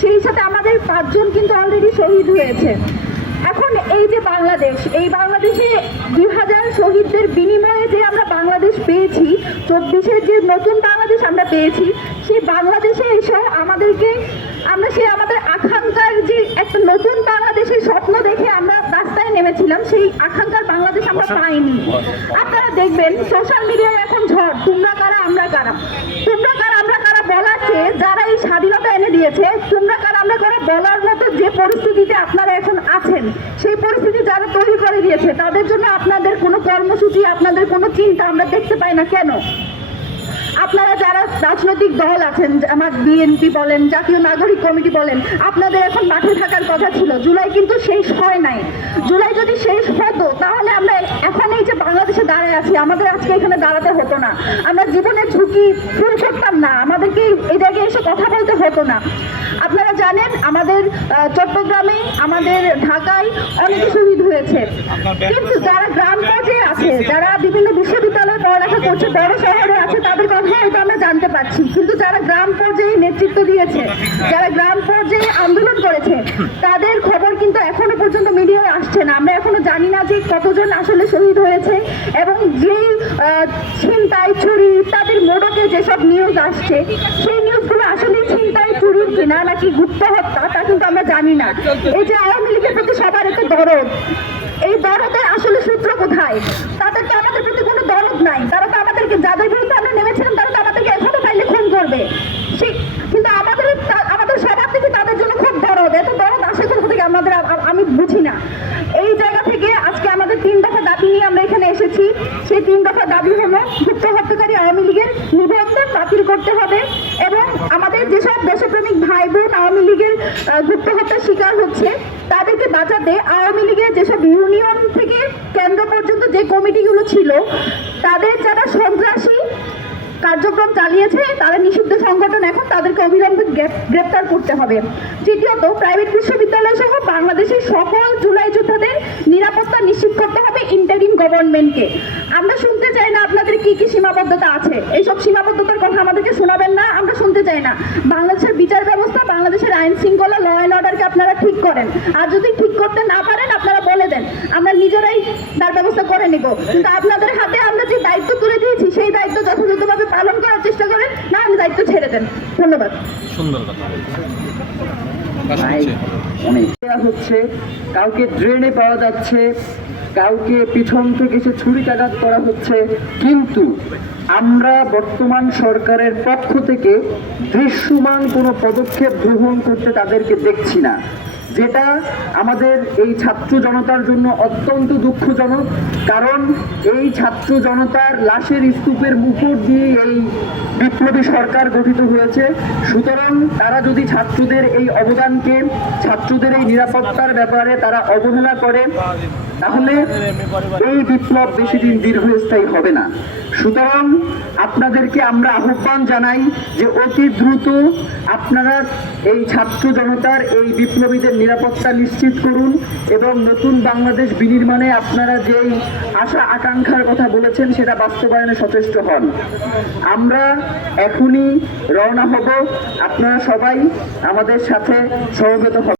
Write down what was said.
সেই সাথে আমাদের পাঁচজন কিন্তু অলরেডি শহীদ হয়েছে। এখন এই যে বাংলাদেশ এই বাংলাদেশে দুই হাজার শহীদদের বিনিময়ে যে আমরা বাংলাদেশ পেয়েছি চব্বিশের যে নতুন বাংলাদেশ আমরা পেয়েছি সেই বাংলাদেশে এসে আমাদেরকে আমরা সেই আমাদের আকাঙ্ক্ষার যে একটা নতুন বাংলাদেশের স্বপ্ন দেখে আমরা রাস্তায় নেমেছিলাম সেই আকাঙ্ক্ষার বাংলাদেশ আমরা পাইনি। আপনারা দেখবেন সোশ্যাল মিডিয়ায় এখন ঝড় তোমরা কারা আমরা কারা? তোমরা কারা যারা এই স্বাধীনতা এনে দিয়েছে, তোমরা কারা? আমরা করে? বলার মতো যে পরিস্থিতিতে আপনারা এখন আছেন, সেই পরিস্থিতি যারা তৈরি করে দিয়েছে, তাদের জন্য আপনাদের কোনো কর্মসূচি, আপনাদের কোনো চিন্তা আমরা দেখতে পাই না। কেন? আপনারা যারা রাজনৈতিক দল আছেন, আমার বিএনপি বলেন, জাতীয় নাগরিক কমিটি বলেন, আপনাদের এখন মাঠে থাকার কথা ছিল। জুলাই কিন্তু শেষ হয় নাই। জুলাই যদি শেষ হতো, তাহলে আমরা বাংলাদেশে দাঁড়ায় আছি। আমাদের আজকে এখানে দাঁড়াতে হতো না। আমরা জীবনের ঝুঁকি ফুল করতাম না। আমাদেরকে এই জায়গায় এসে কথা বলতে হতো না। আপনারা জানেন, আমাদের চট্টগ্রামে, আমাদের ঢাকায় অনেকে শহীদ হয়েছে। কিন্তু যারা গ্রাম পর্যায়ে আছে, যারা বিভিন্ন বিশ্ববিদ্যালয়ে পড়ালেখা করছে, বড় শহরে আছে তাদের কথা হয়তো আমরা জানতে পারছি, কিন্তু যারা গ্রাম পর্যায়ে নেতৃত্ব দিয়েছে, যারা গ্রাম পর্যায়ে আন্দোলন করেছে, তাদের খবর কিন্তু এখনও পর্যন্ত মিডিয়ায় আসছে না। আমরা এখনও জানি না যে কতজন আসলে শহীদ হয়েছে এবং যে ছিনতাই, চুরি, তাদের মোড়কে যেসব নিউজ আসছে, সেই নিউজগুলো আসলে ছিনতাই, চুরির কিনা নাকি গুপ্ত হত্যা, তা কিন্তু আমরা জানি না। এই যে আওয়ামী লীগের প্রতি সবার একটা দরদ, এই দরদের আসলে সূত্র কোথায়? তাদের তো আমাদের প্রতি কোনো দরদ নাই। তারা তো আমাদেরকে যাদের বিরুদ্ধে আমরা নেমেছিলাম তারা তো আমাদেরকে এখনও পাইলে খুন করবে সে- কিন্তু আমাদের তা- আমাদের সবার থেকে তাদের জন্য খুব দরদ এত দরদ আসে কোথা থেকে আমাদের আ- আ- আমি বুঝি না এই জায়গা থেকে আজকে আমাদের তিন দফা দাবি নিয়ে আমরা এখানে এসেছি সেই তিন দফা দাবি হলো গুপ্ত হত্যাকারী আওয়ামী লীগের নিবন্ধন বাতিল করতে হবে এবং আমাদের যেসব দেশপ্রেমিক ভাই বোন আওয়ামী লীগের গুপ্ত হত্যার শিকার হচ্ছে, তাদেরকে বাঁচাতে আওয়ামী লীগের যেসব ইউনিয়ন থেকে কেন্দ্র পর্যন্ত যে কমিটিগুলো ছিল, তাদের যারা সন্ত্রাসী কার্যক্রম চালিয়েছে, তারা নিষিদ্ধ সংগঠন এখন তাদেরকে অবিলম্বে গ্রেপ- গ্রেপ্তার করতে হবে। তৃতীয়ত, প্রাইভেট বিশ্ববিদ্যালয় সহ বাংলাদেশের সকল জুলাই যোদ্ধাদের নিরাপত্তা নিশ্চিত করতে হবে ইন্টারিম গভর্নমেন্টকে। আমরা শুনতে চাই না আপনাদের কি কি সীমাবদ্ধতা আছে। এইসব সীমাবদ্ধতার কথা আমাদেরকে শোনাবেন না, আমরা শুনতে চাই না। বাংলাদেশের বিচার ব্যবস্থা, বাংলাদেশের আইন শৃঙ্খলা ল অ্যান্ড অর্ডারকে আপনারা ঠিক করেন। আর যদি ঠিক করতে না পারেন, আপনারা বলে দেন। আমরা নিজেরাই তার ব্যবস্থা করে নিব। কিন্তু আপনাদের হাতে আমরা যে দায়িত্ব তুলে দিয়েছি সেই দায়িত্ব যথাযথভাবে পালন করার চেষ্টা করেন না আমি দায়িত্ব ছেড়ে দেন। ধন্যবাদ। সুন্দর হচ্ছে কাউকে ড্রেনে পাওয়া যাচ্ছে কাউকে পিছন থেকে সে ছুরিকাঘাত করা হচ্ছে কিন্তু আমরা বর্তমান সরকারের পক্ষ থেকে দৃশ্যমান কোনো পদক্ষেপ গ্রহণ করতে তাদেরকে দেখছি না। যেটা আমাদের এই ছাত্র জনতার জন্য অত্যন্ত দুঃখজনক, কারণ এই ছাত্র জনতার লাশের স্তূপের মুখর দিয়ে এই বিপ্লবী সরকার গঠিত হয়েছে। সুতরাং তারা যদি ছাত্রদের এই অবদানকে, ছাত্রদের এই নিরাপত্তার ব্যাপারে তারা অবহেলা করে, তাহলে এই বিপ্লব বেশি দিন দীর্ঘস্থায়ী হবে না। সুতরাং আপনাদেরকে আমরা আহ্বান জানাই যে অতি দ্রুত আপনারা এই ছাত্র জনতার এই বিপ্লবীদের নিরাপত্তা নিশ্চিত করুন এবং নতুন বাংলাদেশ বিনির্মাণে আপনারা যেই আশা আকাঙ্ক্ষার কথা বলেছেন, সেটা বাস্তবায়নে সচেষ্ট হন। আমরা এখনই রওনা হব। আপনারা সবাই আমাদের সাথে সমবেত